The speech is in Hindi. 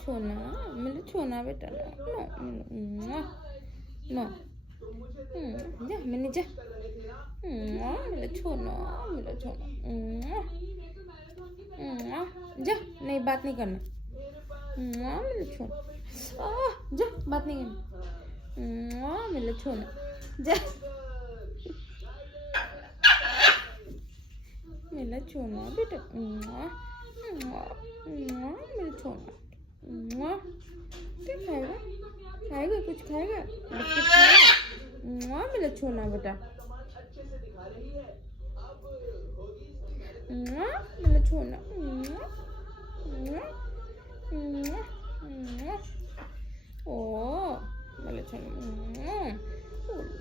छोना, मेरा छोना बेटा नो नो जा मैंने जा मेरा छोना जा नहीं बात नहीं करना मेरा छोना जा बात नहीं करना मेरा छोना जा मेरा छोना बेटा मेरा छोना क्या खाएगा खाएगा कुछ खाएगा बिस्किट खाएगा मेरा छोना बेटा मेरा छोना ओ मेरा छोना